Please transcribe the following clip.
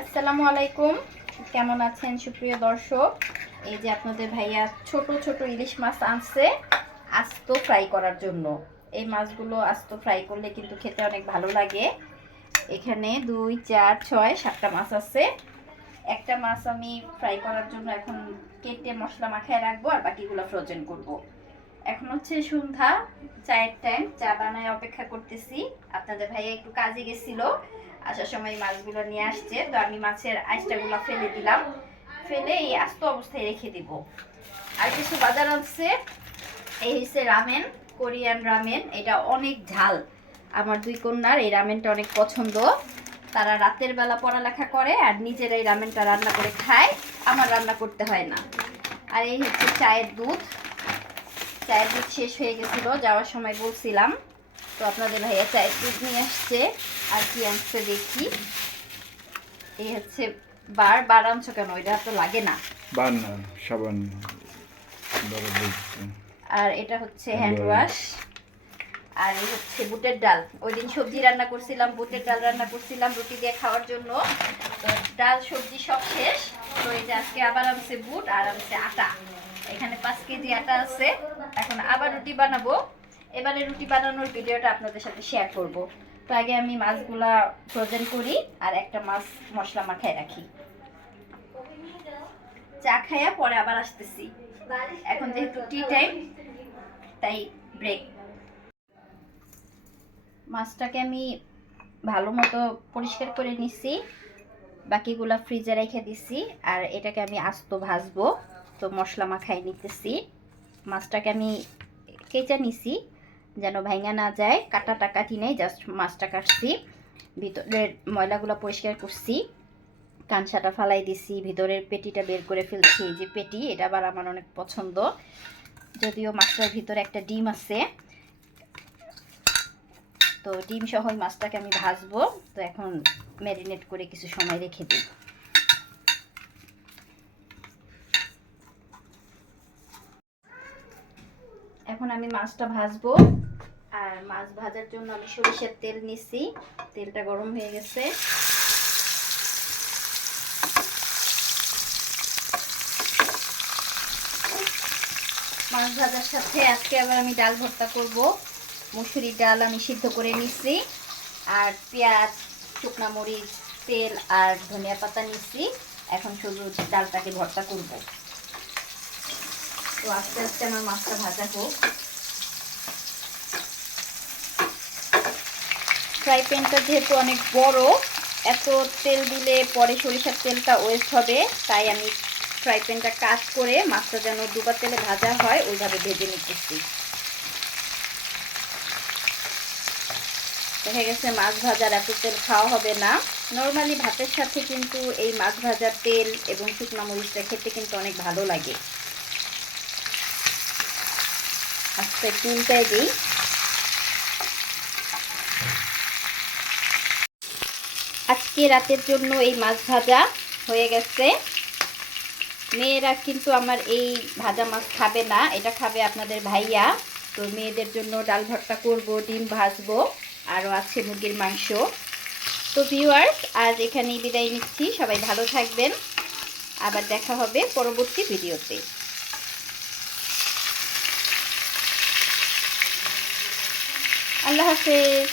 আসসালামু আলাইকুম। কেমন আছেন সুপ্রিয় দর্শক? এই যে আপনাদের ভাইয়া ছোট ছোট ইলিশ মাছ আনছে, আস্ত ফ্রাই করার জন্য। এই মাছগুলো আস্ত ফ্রাই করলে কিন্তু খেতে অনেক ভালো লাগে। এখানে দুই, চার, ছয়, সাতটা মাছ আছে। একটা মাছ আমি ফ্রাই করার জন্য এখন কেটে মশলা মাখায় রাখব আর বাকিগুলো ফ্রোজেন করব। এখন হচ্ছে সন্ধ্যা, চায়ের টাইম চা বানায় অপেক্ষা করতেছি। আপনাদের ভাইয়া একটু কাজে গেছিল। আসার সময় মাছগুলো নিয়ে আসছে, তো আমি মাছের আইসটাগুলো ফেলে দিলাম। ফেলে এই আস্ত অবস্থায় রেখে দিব। আর কিছু বাজার আনছে এই হচ্ছে রামেন, কোরিয়ান রামেন। এটা অনেক ঝাল। আমার দুই কন্যার এই রামেনটা অনেক পছন্দ। তারা রাতের বেলা পড়ালেখা করে আর নিজের এই রামেনটা রান্না করে খায়। আমার রান্না করতে হয় না। আর এই হচ্ছে চায়ের দুধ। চায়ের দুধ শেষ হয়ে গেছিল, যাওয়ার সময় বলছিলাম। তো আপনাদের ভাইয়া চায়ের দুধ নিয়ে আসছে। আর কি আনছে দেখি। এই হচ্ছে বার। বার আনছো কেন? ওইটা তো লাগে না। বার না সাবান আর এটা হচ্ছে হ্যান্ড ওয়াশ আর এই হচ্ছে বুটের ডাল। ওই দিন সবজি রান্না করছিলাম বুটের ডাল রান্না করছিলাম রুটি দিয়ে খাওয়ার জন্য। তো ডাল সবজি সব শেষ। তো এই যে আজকে আবার আনছে বুট আর আনছে আটা। এখানে পাঁচ কেজি আটা আছে। এখন আবার রুটি বানাবো। এবারে রুটি বানানোর ভিডিওটা আপনাদের সাথে শেয়ার করব। তো আগে আমি মাছগুলা ফ্রোজেন করি আর একটা মাছ মশলা মাখায় রাখি। চা খাইয়া পরে আবার আসতেছি। এখন যেহেতু টি টাইম তাই ব্রেক মাছটাকে আমি ভালো মতো পরিষ্কার করে নিছি। বাকিগুলা ফ্রিজে রেখে দিছি আর এটাকে আমি আস্ত ভাজবো। তো মশলা মাখাই নিতেছি। মাছটাকে আমি কেচা নিছি। যেন ভাঙা না যায়। কাটা কাটি নেই জাস্ট মাছটা কাটছি। ভিতরের ময়লাগুলো পরিষ্কার করছি। কানসাটা ফালাই দিছি, ভিতরের পেটিটা বের করে ফেলছি। যে পেটি, এটা আবার আমার অনেক পছন্দ। যদিও মাছটার ভিতরে একটা ডিম আছে। তো ডিম সহ মাছটাকে আমি ভাজবো। তো এখন ম্যারিনেট করে কিছু সময় রেখে দিই। এখন আমি মাছটা ভাজবো। আর মাছ ভাজার জন্য আমি সরিষার তেল নিচ্ছি তেলটা গরম হয়ে গেছে। মাছ ভাজার সাথে আজকে আবার আমি ডাল ভর্তা করব। মুসুরির ডাল আমি সিদ্ধ করে নিচ্ছি আর পেঁয়াজ, শুকনা মরিচ, তেল আর ধনিয়া পাতা নিচ্ছি এখন শুধু ডালটাকে ভর্তা করব। তো আস্তে আস্তে আমার মাছটা ভাজা হোক। ফ্রাই প্যানটা যেহেতু অনেক বড়, এত তেল দিলে পরে সরিষার তেলটা ওয়েস্ট হবে, তাই আমি ফ্রাই প্যানটা কাট করে মাছটা যেন দুবার তেলে ভাজা হয়, ওইভাবে ভেজে নিতেছি। দেখা গেছে মাছ ভাজার এত তেল খাওয়া হবে না। নর্মালি ভাতের সাথে কিন্তু এই মাছ ভাজার তেল এবং শুকনো মরিচটা খেতে কিন্তু অনেক ভালো লাগে। আস্তে চুলটাই দিই আজকে রাতের জন্য এই মাছ ভাজা হয়ে গেছে। মেয়েরা কিন্তু আমার এই ভাজা মাছ খাবে না, এটা খাবে আপনাদের ভাইয়া। তো মেয়েদের জন্য ডাল ভর্তা করব, ডিম ভাজবো, আরও আছে মুরগির মাংস। তো ভিউয়ার্স আজ এখানেই বিদায় নিচ্ছি, সবাই ভালো থাকবেন। আবার দেখা হবে পরবর্তী ভিডিওতে। las hace